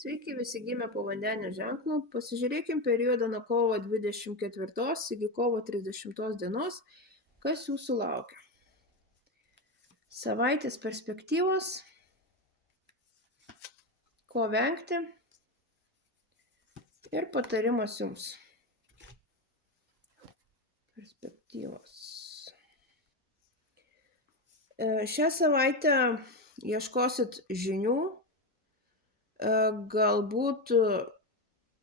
Sveiki visi gimę po vandeniu ženklu. Pasižiūrėkim periodą nuo kovo 24 iki kovo 30 dienos, kas jūsų laukia. Savaitės perspektyvos, ko vengti ir patarimas jums. Perspektyvos. Šią savaitę ieškosit žinių, galbūt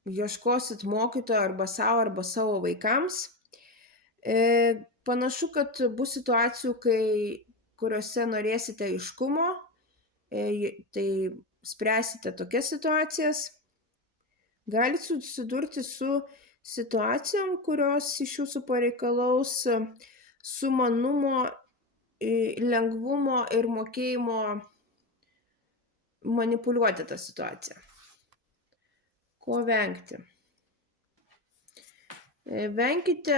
ieškosit mokytojo arba savo vaikams. Panašu, kad bus situacijų, kuriuose norėsite aiškumo, tai spręsite tokias situacijas. Galite susidurti su situacijom, kurios iš jūsų pareikalaus sumanumo, lengvumo ir mokėjimo manipuliuoti tą situaciją. Ko vengti? Venkite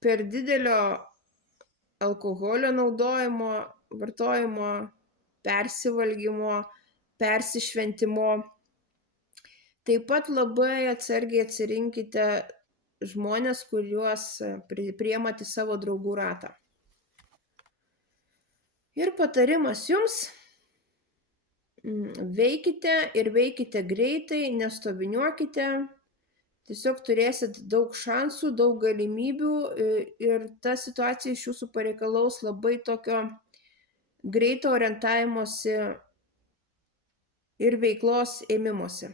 per didelio alkoholio naudojimo, vartojimo, persivalgymo, persišventimo. Taip pat labai atsargiai atsirinkite žmonės, kuriuos priimat į savo draugų ratą. Ir patarimas jums: veikite greitai, nestoviniuokite, tiesiog turėsit daug šansų, daug galimybių ir ta situacija iš jūsų pareikalaus labai tokio greito orientavimosi ir veiklos ėmimosi.